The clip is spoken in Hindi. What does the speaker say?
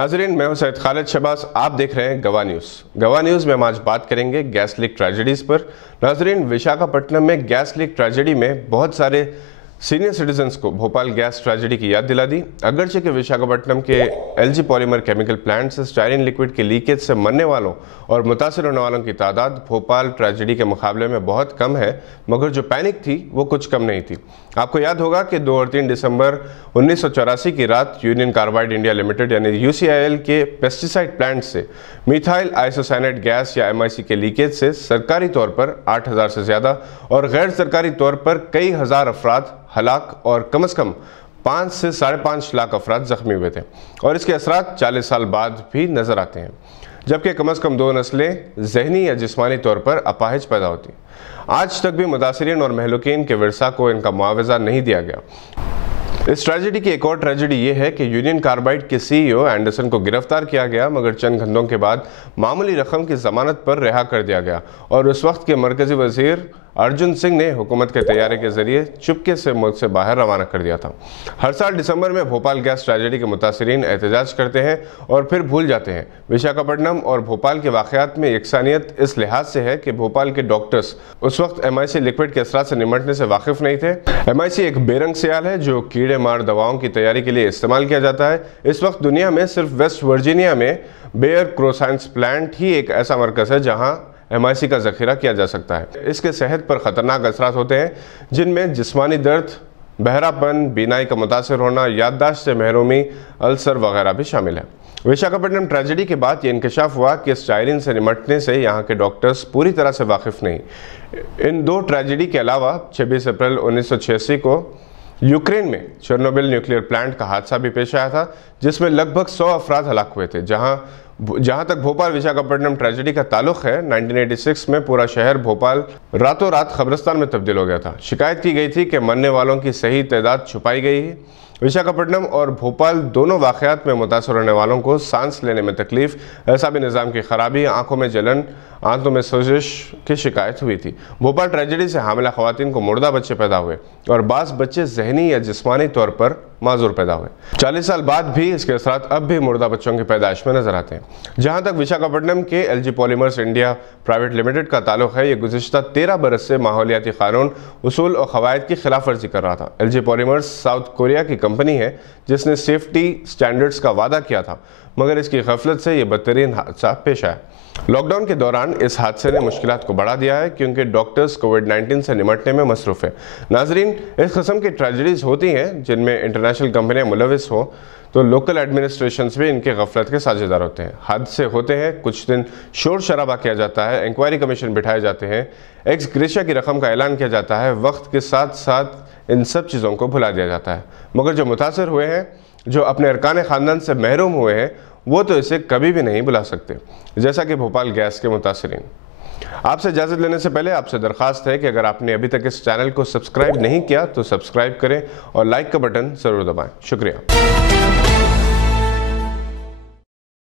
नाजरीन, मैं हूं सैयद खालिद शहबाज। आप देख रहे हैं गवाह न्यूज़। गवाह न्यूज़ में हम आज बात करेंगे गैस लीक ट्रेजेडीज़ पर। नाजरीन, विशाखापट्टनम में गैस लीक ट्रेजेडी में बहुत सारे सीनियर सिटीजन्स को भोपाल गैस ट्रेजेडी की याद दिला दी। अगरचे के विशाखापट्टनम के एलजी पॉलीमर केमिकल प्लांट से स्टायरीन लिक्विड के लीकेज से मरने वालों और मुतासर होने वालों की तादाद भोपाल ट्रेजेडी के मुकाबले में बहुत कम है, मगर जो पैनिक थी वो कुछ कम नहीं थी। आपको याद होगा कि 2 और 3 दिसंबर 1984 की रात यूनियन कार्बाइड इंडिया लिमिटेड यानी यूसीआईएल के पेस्टिसाइड प्लांट से मिथाइल आइसोसाइनेट गैस या एमआईसी के लीकेज से सरकारी तौर पर 8000 से ज़्यादा और गैर सरकारी तौर पर कई हज़ार अफराद हलाक और कम से कम 5 से 5.5 लाख अफराद जख्मी हुए थे। और इसके असरात 40 साल बाद भी नजर आते हैं, जबकि कम से कम 2 नस्लें जहनी या जिस्मानी तौर पर अपाहिज पैदा होती। आज तक भी मुतासरीन और महलूकीन के विरसा को इनका मुआवजा नहीं दिया गया। इस ट्रेजेडी की एक और ट्रेजेडी ये है कि यूनियन कार्बाइड के सीईओ एंडरसन को गिरफ्तार किया गया, मगर चंद घंटों के बाद मामूली रकम की जमानत पर रिहा कर दिया गया और उस वक्त के मरकजी वजीर अर्जुन सिंह ने हुकूमत के तैयारे के जरिए चुपके से मुल्क से बाहर रवाना कर दिया था। हर साल दिसंबर में भोपाल गैस ट्रेजेडी के मुतासरीन एहतजाज करते हैं और फिर भूल जाते हैं। विशाखापट्टनम और भोपाल के वाक़यात में यकसानियत इस लिहाज से है कि भोपाल के डॉक्टर्स उस वक्त एमआईसी लिक्विड के असरात से निमटने से वाकिफ नहीं थे। एमआईसी एक बेरंग सियाल है जो कीड़े मार दवाओं की तैयारी के लिए इस्तेमाल किया जाता है। इस वक्त दुनिया में सिर्फ वेस्ट वर्जीनिया में बेयर क्रोसाइंस प्लांट ही एक ऐसा मरकज़ है जहाँ एमआईसी का ज़ख़ीरा किया जा सकता है। इसके सेहत पर ख़तरनाक असरात होते हैं, जिनमें जिस्मानी दर्द, बहरापन, बीनाई का मुतासर होना, याददाश्त से महरूमी, अल्सर वगैरह भी शामिल है। विशाखापट्टनम ट्रेजेडी के बाद ये इंकशाफ हुआ कि स्टायरीन से निमटने से यहाँ के डॉक्टर्स पूरी तरह से वाकिफ़ नहीं। इन 2 ट्रेजेडी के अलावा 26 अप्रैल 1986 को यूक्रेन में चेर्नोबिल न्यूक्लियर प्लांट का हादसा भी पेश आया था, जिसमें लगभग 100 अफराद हलाक हुए थे। जहां तक भोपाल विशाखापट्टनम ट्रेजेडी का ताल्लुक है, 1986 में पूरा शहर भोपाल रातों रात कब्रिस्तान में तब्दील हो गया था। शिकायत की गई थी कि मरने वालों की सही तादाद छुपाई गई है। विशाखापट्टनम और भोपाल दोनों वाक़यात में मुतासर होने वालों को सांस लेने में तकलीफ, एसाबी निज़ाम की खराबी, आंखों में जलन, आंतों में सोजिश की शिकायत हुई थी। भोपाल ट्रेजेडी से हामिला ख़वातीन को मुर्दा बच्चे पैदा हुए और बाज़ बच्चे जहनी या जिस्मानी तौर पर माजूर पैदा हुए। 40 साल बाद भी इसके असरात अब भी मुर्दा बच्चों की पैदाइश में नजर आते हैं। जहाँ तक विशाखापट्टनम के LG polymers India private limited का ताल्लुक है, ये गुज़िश्ता 13 बरस से माहौलियाती कानून, उसूल और क़वायद की खिलाफ वर्जी कर रहा था। एलजी पॉलीमर्स साउथ कोरिया की कंपनी है जिसने सेफ्टी स्टैंडर्ड्स का वादा किया था, मगर इसकी गफलत से यह बदतरीन हादसा पेश आया। लॉकडाउन के दौरान इस हादसे ने मुश्किलात को बढ़ा दिया है, क्योंकि डॉक्टर्स कोविड-19 से निमटने में मसरूफ़ है। नाजरीन, इस किस्म की ट्रेजेडीज़ होती हैं जिनमें इंटरनेशनल कंपनियां मुलविस हों, तो लोकल एडमिनिस्ट्रेशंस भी इनके गफलत के साझेदार होते हैं। हादसे होते हैं, कुछ दिन शोर शराबा किया जाता है, इंक्वायरी कमीशन बिठाए जाते हैं, एक्स ग्रेशिया की रकम का ऐलान किया जाता है, वक्त के साथ साथ इन सब चीज़ों को भुला दिया जाता है। मगर जो मुतासर हुए हैं, जो अपने अरकान ख़ानदान से महरूम हुए हैं, वो तो इसे कभी भी नहीं भुला सकते, जैसा कि भोपाल गैस के मुतासरीन। आपसे इजाज़त लेने से पहले आपसे दरख्वास्त है कि अगर आपने अभी तक इस चैनल को सब्सक्राइब नहीं किया तो सब्सक्राइब करें और लाइक का बटन ज़रूर दबाएं। शुक्रिया।